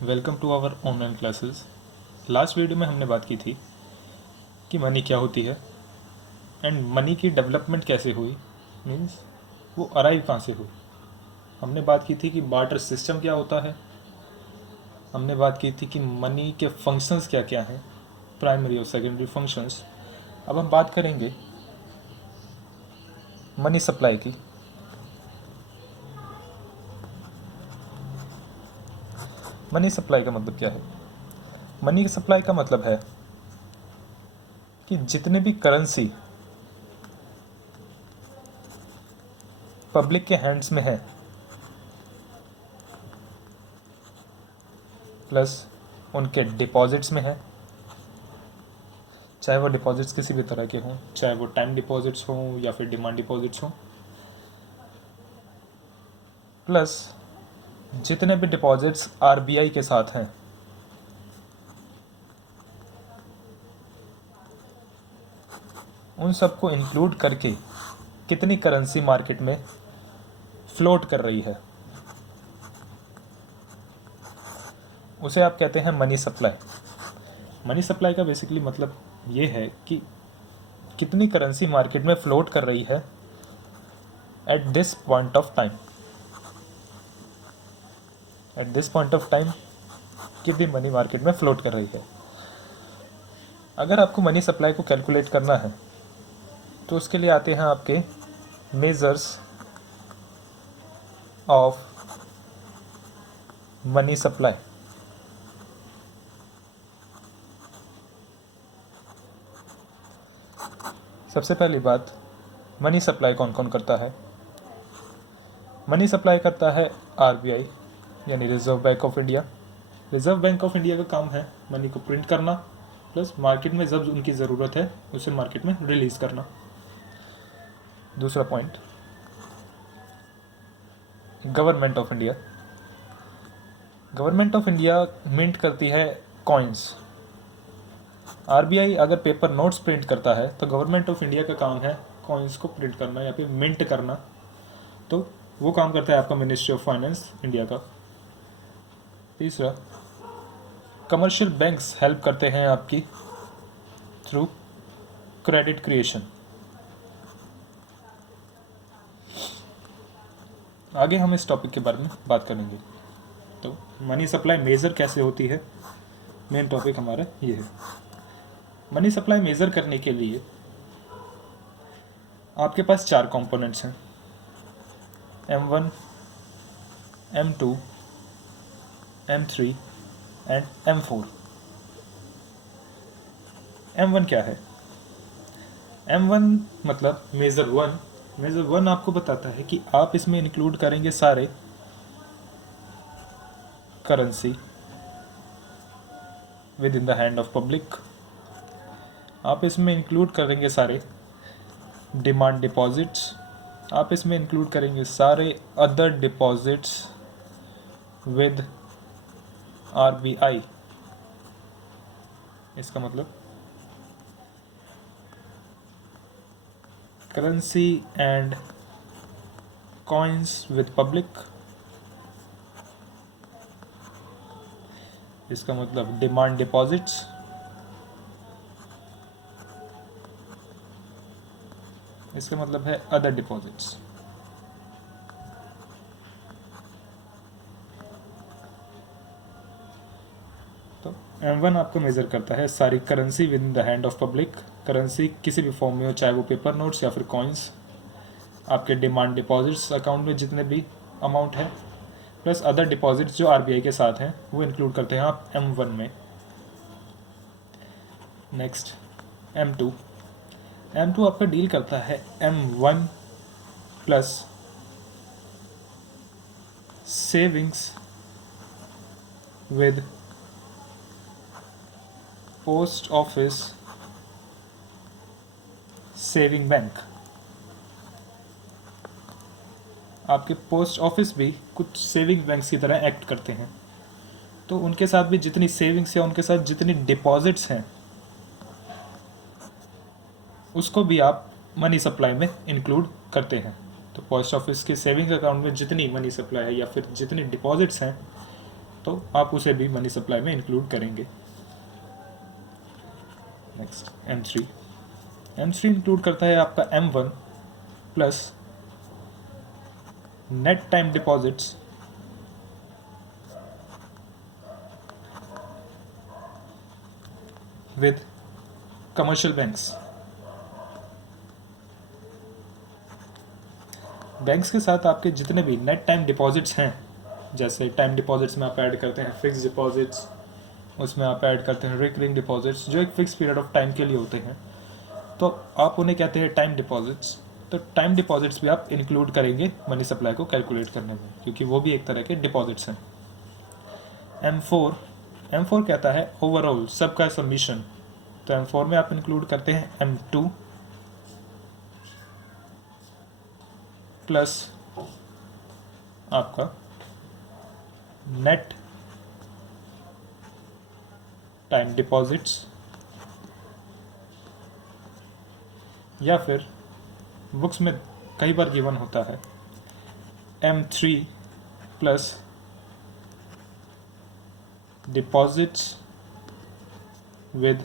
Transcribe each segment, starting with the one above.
Welcome to our online classes. Last video में हमने बात की थी कि मनी क्या होती है एंड मनी की डेवलपमेंट कैसे हुई, मींस वो अराइव कहाँ से हुई। हमने बात की थी कि बार्टर सिस्टम क्या होता है। हमने बात की थी कि मनी के फंक्शंस क्या क्या हैं, प्राइमरी और सेकेंडरी फंक्शंस। अब हम बात करेंगे मनी सप्लाई की। मनी सप्लाई का मतलब क्या है? मनी सप्लाई का मतलब है कि जितने भी करेंसी पब्लिक के हैंड्स में है प्लस उनके डिपॉजिट्स में है, चाहे वो डिपॉजिट्स किसी भी तरह के हों, चाहे वो टाइम डिपॉजिट्स हों या फिर डिमांड डिपॉजिट्स हों, प्लस जितने भी डिपॉजिट्स आरबीआई के साथ हैं उन सबको इंक्लूड करके कितनी करेंसी मार्केट में फ्लोट कर रही है, उसे आप कहते हैं मनी सप्लाई। मनी सप्लाई का बेसिकली मतलब ये है कि कितनी करेंसी मार्केट में फ्लोट कर रही है at this point of time. At this point of time कितनी मनी मार्केट में फ्लोट कर रही है। अगर आपको मनी सप्लाई को कैलकुलेट करना है तो उसके लिए आते हैं आपके मेजर्स ऑफ मनी सप्लाई। सबसे पहली बात, मनी सप्लाई कौन कौन करता है? मनी सप्लाई करता है आरबीआई यानी reserve bank of India. Reserve bank of India का काम है मनी को प्रिंट करना प्लस मार्केट में जब उनकी ज़रूरत है उसे मार्केट में रिलीज़ करना। दूसरा point, government of India. Government of India mint करती है कॉइन्स। आरबीआई अगर पेपर नोट्स प्रिंट करता है तो गवर्नमेंट ऑफ इंडिया का काम है कॉइन्स को प्रिंट करना या फिर मिंट करना, तो वो काम करता है आपका मिनिस्ट्री ऑफ फाइनेंस इंडिया का। तीसरा, कमर्शियल बैंक्स हेल्प करते हैं आपकी थ्रू क्रेडिट क्रिएशन। आगे हम इस टॉपिक के बारे में बात करेंगे। तो मनी सप्लाई मेज़र कैसे होती है, मेन टॉपिक हमारा ये है। मनी सप्लाई मेज़र करने के लिए आपके पास 4 कंपोनेंट्स हैं, M1, M2, M3 and M4। M1 क्या है? M1 मतलब मेज़र 1। मेज़र 1 आपको बताता है कि आप इसमें इंक्लूड करेंगे सारे currency with in the hand of public. आप इसमें इंक्लूड करेंगे सारे डिमांड डिपॉजिट्स। आप इसमें इंक्लूड करेंगे सारे अदर डिपॉजिट्स विद आरबीआई। इसका मतलब currency and coins with public. इसका मतलब डिमांड डिपॉजिट्स। इसका मतलब है अदर डिपॉजिट्स। तो M1 आपको मेज़र करता है सारी currency with in the hand of public. Currency किसी भी फॉर्म में हो, चाहे वो पेपर नोट्स या फिर कॉइन्स। आपके डिमांड डिपॉजिट्स अकाउंट में जितने भी अमाउंट है प्लस अदर डिपॉजिट्स जो आरबीआई के साथ हैं वो इंक्लूड करते हैं आप M1 में। Next M2। M2 आपका डील करता है M1 plus savings with post office saving bank. आपके पोस्ट ऑफिस भी कुछ सेविंग बैंक्स की तरह एक्ट करते हैं, तो उनके साथ भी जितनी सेविंग्स है, उनके साथ जितनी डिपॉजिट्स हैं, उसको भी आप मनी सप्लाई में इंक्लूड करते हैं। तो पोस्ट ऑफिस के सेविंग अकाउंट में जितनी मनी सप्लाई है या फिर जितनी डिपॉजिट्स हैं तो आप उसे भी मनी सप्लाई में इंक्लूड करेंगे। नेक्स्ट M3 इंक्लूड करता है आपका M1 plus net time deposits with commercial banks. Banks के साथ आपके जितने भी नेट टाइम डिपॉजिट्स हैं, जैसे टाइम डिपॉजिट्स में आप ऐड करते हैं फिक्स डिपॉजिट्स, उसमें आप ऐड करते हैं रिकरिंग डिपॉजिट्स जो एक फिक्स पीरियड ऑफ टाइम के लिए होते हैं, तो आप उन्हें कहते हैं टाइम डिपॉजिट्स। तो टाइम डिपॉजिट्स भी आप इंक्लूड करेंगे मनी सप्लाई को कैलकुलेट करने में, क्योंकि वो भी एक तरह के डिपॉजिट्स हैं। M4 कहता है ओवरऑल सबका सबमिशन, तो M4 में आप इंक्लूड करते हैं M2 प्लस आपका नेट टाइम डिपॉजिट्स, या फिर बुक्स में कई बार गिवन होता है M3 plus deposits with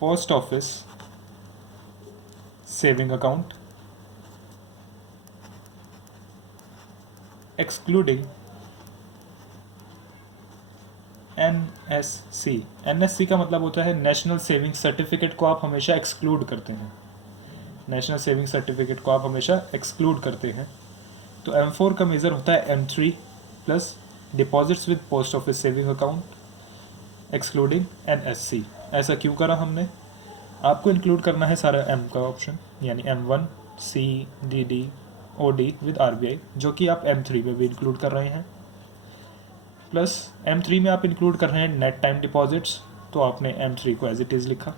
post office saving account excluding NSC का मतलब होता है नेशनल सेविंग सर्टिफिकेट को आप हमेशा एक्सक्लूड करते हैं। नेशनल सेविंग सर्टिफिकेट को आप हमेशा एक्सक्लूड करते हैं। तो M4 का मेजर होता है M3 plus deposits with post office saving account excluding NSC। ऐसा क्यों करा हमने? आपको इंक्लूड करना है सारा M का ऑप्शन, यानी M1 C D D O D with RBI, जो कि आप M3 में भी इंक्लूड कर रहे हैं। प्लस M3 में आप इंक्लूड कर रहे हैं नेट टाइम डिपॉजिट्स, तो आपने M3 को एज इट इज़ लिखा।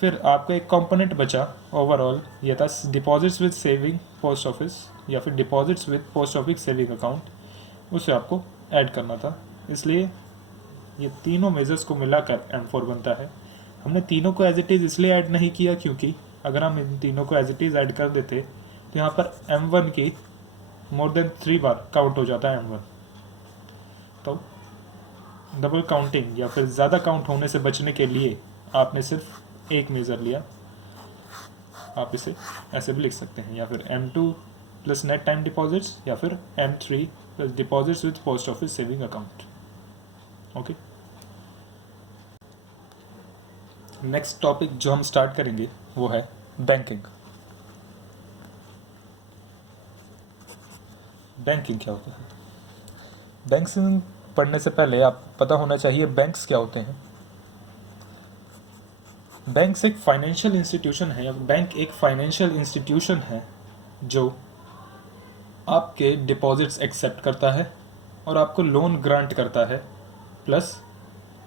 फिर आपका एक कंपोनेंट बचा ओवरऑल, ये था deposits with saving post office या फिर deposits with post office saving account, उसे आपको ऐड करना था। इसलिए ये तीनों मेजर्स को मिलाकर M4 बनता है। हमने तीनों को एज इट इज़ इसलिए ऐड नहीं किया क्योंकि अगर हम इन तीनों को एज इट इज़ ऐड कर देते तो यहाँ पर M1 की मोर देन 3 बार काउंट हो जाता है M1। तो डबल काउंटिंग या फिर ज़्यादा काउंट होने से बचने के लिए आपने सिर्फ एक मेज़र लिया। आप इसे ऐसे भी लिख सकते हैं, या फिर M2 plus net time deposits, या फिर M3 plus deposits with post office saving account. Okay, next topic जो हम स्टार्ट करेंगे वो है बैंकिंग। बैंकिंग क्या होता है? बैंकिंग पढ़ने से पहले आप पता होना चाहिए बैंक्स क्या होते हैं। बैंक्स एक फाइनेंशियल इंस्टीट्यूशन है, या बैंक एक फाइनेंशियल इंस्टीट्यूशन है जो आपके डिपॉजिट्स एक्सेप्ट करता है और आपको लोन ग्रांट करता है, प्लस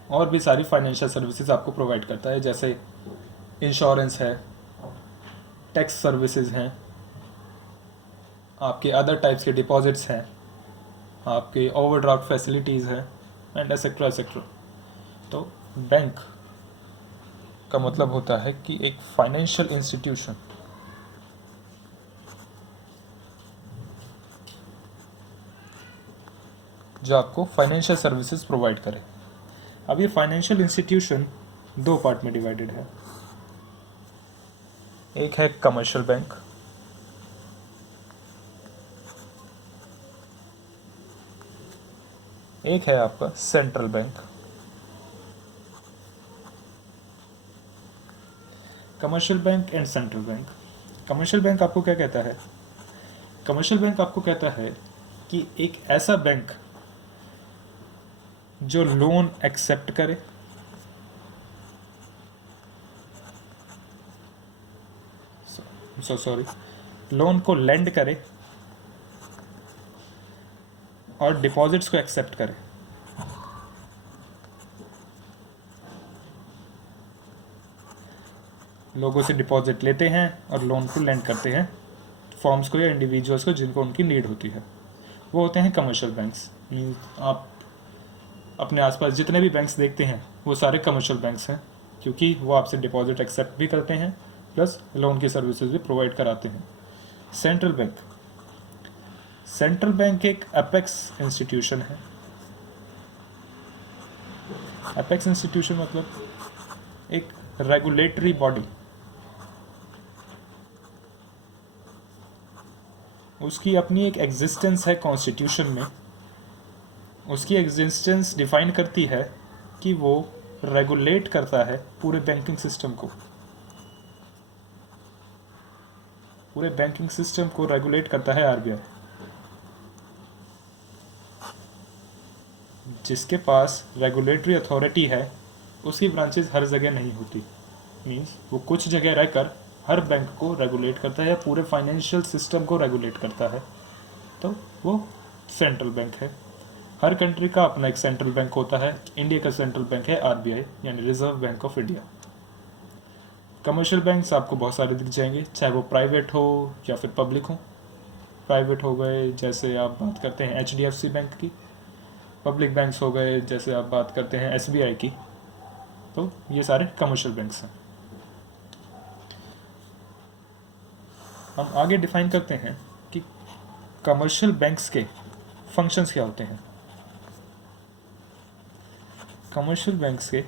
और भी सारी फाइनेंशियल सर्विसेज आपको प्रोवाइड करता है, जैसे इंश्योरेंस है, टैक्स सर्विसेज हैं, आपके अदर टाइप्स के डिपॉजिट्स हैं, आपके ओवरड्राफ्ट फैसिलिटीज़ हैं, एंड एसेट्रा एसेट्रा। तो बैंक का मतलब होता है कि एक फाइनेंशियल इंस्टीट्यूशन जो आपको फाइनेंशियल सर्विसेज प्रोवाइड करे। अब ये फाइनेंशियल इंस्टीट्यूशन दो पार्ट में डिवाइडेड है। एक है कमर्शियल बैंक, एक है आपका central bank. Commercial bank and central bank. Commercial bank आपको क्या कहता है? कमर्शियल बैंक आपको कहता है कि एक ऐसा बैंक जो लोन एक्सेप्ट करे, लोन को लेंड करे और डिपॉजिट्स को एक्सेप्ट करे। लोगों से डिपॉजिट लेते हैं और लोन को लेंड करते हैं फॉर्म्स को या इंडिविजुअल्स को जिनको उनकी नीड होती है, वो होते हैं कमर्शियल बैंक्स। आप अपने आसपास जितने भी बैंक्स देखते हैं वो सारे कमर्शियल बैंक्स हैं, क्योंकि वो आपसे डिपॉजिट एक्सेप्ट भी करते हैं प्लस लोन की सर्विसेज भी प्रोवाइड कराते हैं। सेंट्रल बैंक सेंट्रल बैंक एक अपेक्स इंस्टीट्यूशन है। अपेक्स इंस्टीट्यूशन मतलब एक रेगुलेटरी बॉडी, उसकी अपनी एक एग्जिस्टेंस है कॉन्स्टिट्यूशन में। उसकी एग्जिस्टेंस डिफाइन करती है कि वो रेगुलेट करता है पूरे बैंकिंग सिस्टम को। पूरे बैंकिंग सिस्टम को रेगुलेट करता है आरबीआई। जिसके पास रेगुलेटरी अथॉरिटी है उसकी ब्रांचेस हर जगह नहीं होती। मींस वो कुछ जगह रहकर हर बैंक को रेगुलेट करता है या पूरे फाइनेंशियल सिस्टम को रेगुलेट करता है, तो वो सेंट्रल बैंक है। हर कंट्री का अपना एक सेंट्रल बैंक होता है। इंडिया का सेंट्रल बैंक है आरबीआई, यानी reserve bank of India. Commercial banks आपको बहुत सारे दिख जाएंगे, चाहे वो प्राइवेट हो या फिर पब्लिक हो। प्राइवेट हो गए जैसे आप बात करते हैं एचडीएफसी बैंक की, पब्लिक बैंक्स हो गए जैसे आप बात करते हैं एसबीआई की। तो ये सारे कमर्शियल बैंक्स हैं। हम आगे डिफाइन करते हैं कि कमर्शियल बैंक्स के फंक्शंस क्या होते हैं। कमर्शियल बैंक्स के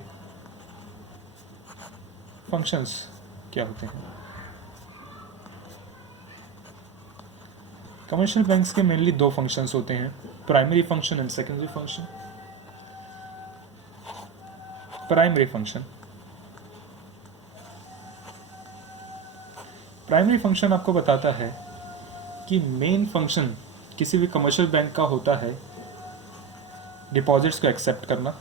फंक्शंस क्या होते हैं। कमर्शियल बैंक्स के मेनली दो फंक्शंस होते हैं, primary function and secondary function. Primary function, primary function आपको बताता है कि मेन फंक्शन किसी भी कमर्शियल बैंक का होता है डिपॉजिट्स को एक्सेप्ट करना,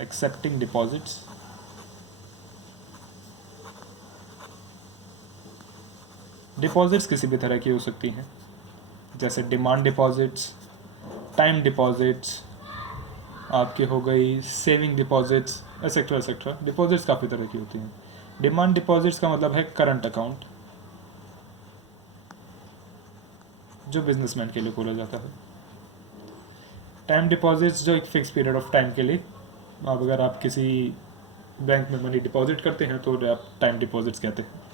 एक्सेप्टिंग डिपॉजिट्स। डिपॉजिट्स किसी भी तरह की हो सकती हैं, जैसे डिमांड डिपॉजिट्स, टाइम डिपॉजिट्स, आपकी हो गई saving deposits, etcetera etcetera. Deposits काफ़ी तरह की होती हैं। डिमांड डिपॉजिट्स का मतलब है करंट अकाउंट, जो बिजनेसमैन के लिए खोला जाता है। टाइम डिपॉजिट्स जो एक फिक्स पीरियड ऑफ टाइम के लिए, अब अगर आप किसी बैंक में मनी डिपॉजिट करते हैं तो आप टाइम डिपॉजिट्स कहते हैं।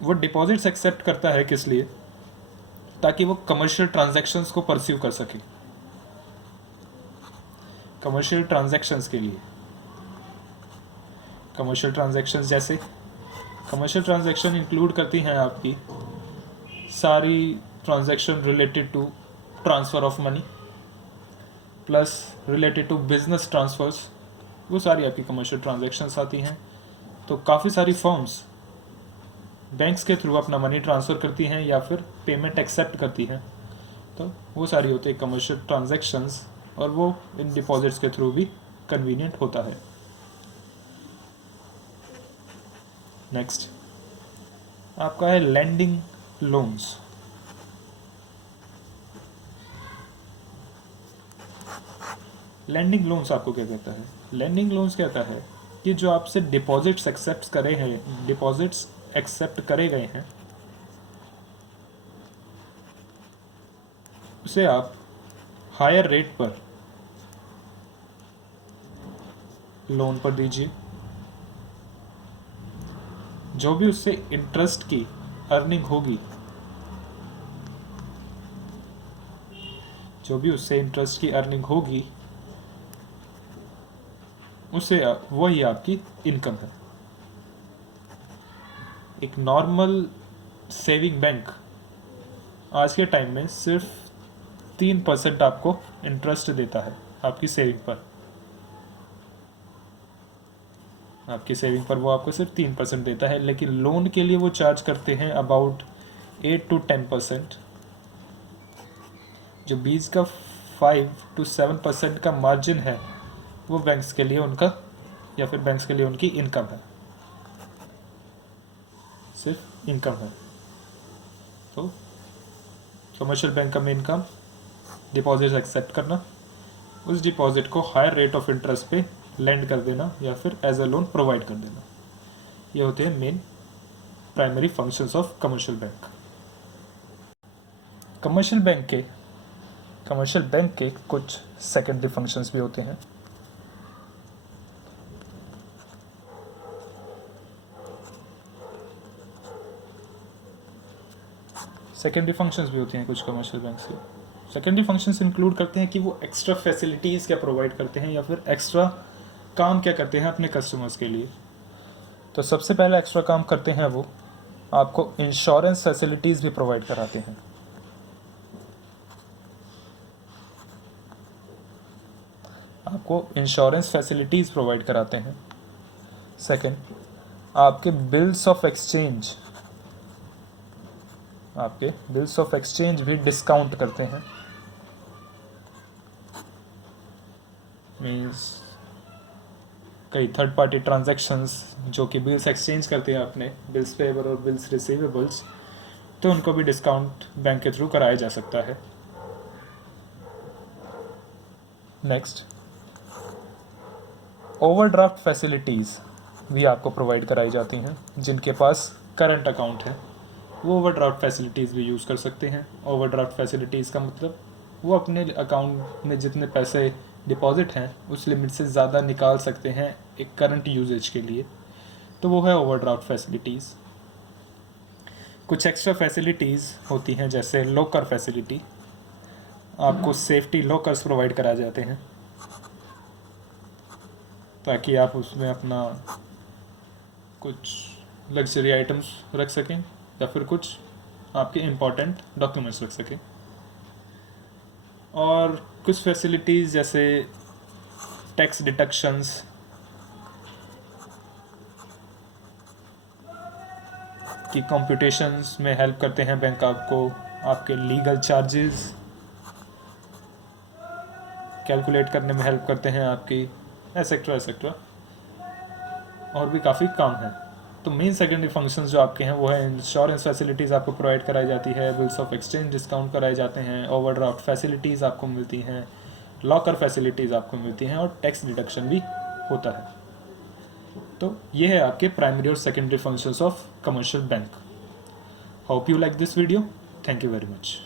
वो डिपॉजिट्स एक्सेप्ट करता है किस लिए, ताकि वो कमर्शियल ट्रांजैक्शंस को परस्यू कर सके। कमर्शियल ट्रांजैक्शंस के लिए, कमर्शियल ट्रांजैक्शंस जैसे कमर्शियल ट्रांजैक्शन इंक्लूड करती हैं आपकी सारी transaction related to transfer of money plus related to business transfers, वो सारी आपकी कमर्शियल ट्रांजैक्शंस आती हैं। तो काफ़ी सारी फर्म्स बैंक्स के थ्रू अपना मनी ट्रांसफ़र करती हैं या फिर पेमेंट एक्सेप्ट करती हैं, तो वो सारी होती है कमर्शियल ट्रांजैक्शंस, और वो इन डिपॉजिट्स के थ्रू भी कन्वीनियंट होता है। नेक्स्ट आपका है लैंडिंग लोन्स। लैंडिंग लोन्स आपको क्या कहता है? लैंडिंग लोन्स कहता है कि जो आपसे डिपॉजिट्स एक्सेप्ट करे गए हैं उसे आप हायर रेट पर लोन पर दीजिए। जो भी उससे इंटरेस्ट की अर्निंग होगी, जो भी उससे इंटरेस्ट की अर्निंग होगी उसे वही आपकी इनकम है। एक नॉर्मल सेविंग बैंक आज के टाइम में सिर्फ 3% आपको इंटरेस्ट देता है आपकी सेविंग पर। आपकी सेविंग पर वो आपको सिर्फ 3% देता है, लेकिन लोन के लिए वो चार्ज करते हैं अबाउट 8 to 10%। जो बीच का 5 to 7% का मार्जिन है वो बैंक्स के लिए उनका या फिर बैंक्स के लिए उनकी इनकम है, सिर्फ इनकम है। तो कमर्शियल बैंक का मेन काम डिपॉजिट एक्सेप्ट करना, उस डिपॉजिट को हायर रेट ऑफ इंटरेस्ट पे लेंड कर देना या फिर एज अ लोन प्रोवाइड कर देना। ये होते हैं main primary functions of commercial bank. Commercial bank के कुछ सेकेंडरी फंक्शंस भी होते हैं। सेकेंडरी फंक्शंस भी होती हैं कुछ कमर्शियल बैंक्स की। सेकेंडरी फंक्शंस इंक्लूड करते हैं कि वो एक्स्ट्रा फैसिलिटीज़ क्या प्रोवाइड करते हैं या फिर एक्स्ट्रा काम क्या करते हैं अपने कस्टमर्स के लिए। तो सबसे पहला एक्स्ट्रा काम करते हैं वो आपको इंश्योरेंस फैसिलिटीज़ भी प्रोवाइड कराते हैं। आपको इंश्योरेंस फैसिलिटीज़ प्रोवाइड कराते हैं। सेकंड, आपके बिल्स ऑफ एक्सचेंज भी डिस्काउंट करते हैं। मीन्स कई थर्ड पार्टी ट्रांजैक्शंस जो कि बिल्स एक्सचेंज करते हैं अपने बिल्स पेएबल और बिल्स रिसीवेबल्स, तो उनको भी डिस्काउंट बैंक के थ्रू कराया जा सकता है। नेक्स्ट, ओवरड्राफ्ट फैसिलिटीज़ भी आपको प्रोवाइड कराई जाती हैं। जिनके पास करंट अकाउंट है वो ओवरड्राफ्ट फैसिलिटीज़ भी यूज़ कर सकते हैं। ओवरड्राफ्ट फैसिलिटीज़ का मतलब वो अपने अकाउंट में जितने पैसे डिपॉजिट हैं उस लिमिट से ज़्यादा निकाल सकते हैं एक करंट यूजेज के लिए, तो वो है ओवरड्राफ्ट फैसिलिटीज़। कुछ एक्स्ट्रा फैसिलिटीज़ होती हैं जैसे लॉकर फैसिलिटी, आपको सेफ्टी लॉकर्स प्रोवाइड कराए जाते हैं ताकि आप उसमें अपना कुछ लग्जरी आइटम्स रख सकें या फिर कुछ आपके इम्पॉर्टेंट डॉक्यूमेंट्स रख सकें। और कुछ फैसिलिटीज़ जैसे टैक्स डिडक्शंस, की कंप्यूटेशंस में हेल्प करते हैं बैंक आपको, आपके लीगल चार्जेस कैलकुलेट करने में हेल्प करते हैं आपकी, एसेक्ट्रा एसेक्ट्रा, और भी काफ़ी काम है। तो मेन सेकेंडरी फंक्शंस जो आपके हैं वो है इंश्योरेंस फैसिलिटीज़ आपको प्रोवाइड कराई जाती है, बिल्स ऑफ एक्सचेंज डिस्काउंट कराए जाते हैं, ओवरड्राफ्ट फैसिलिटीज़ आपको मिलती हैं, लॉकर फैसिलिटीज़ आपको मिलती हैं और टैक्स डिडक्शन भी होता है। तो ये है आपके प्राइमरी और secondary functions of commercial bank. Hope you like this video. Thank you very much.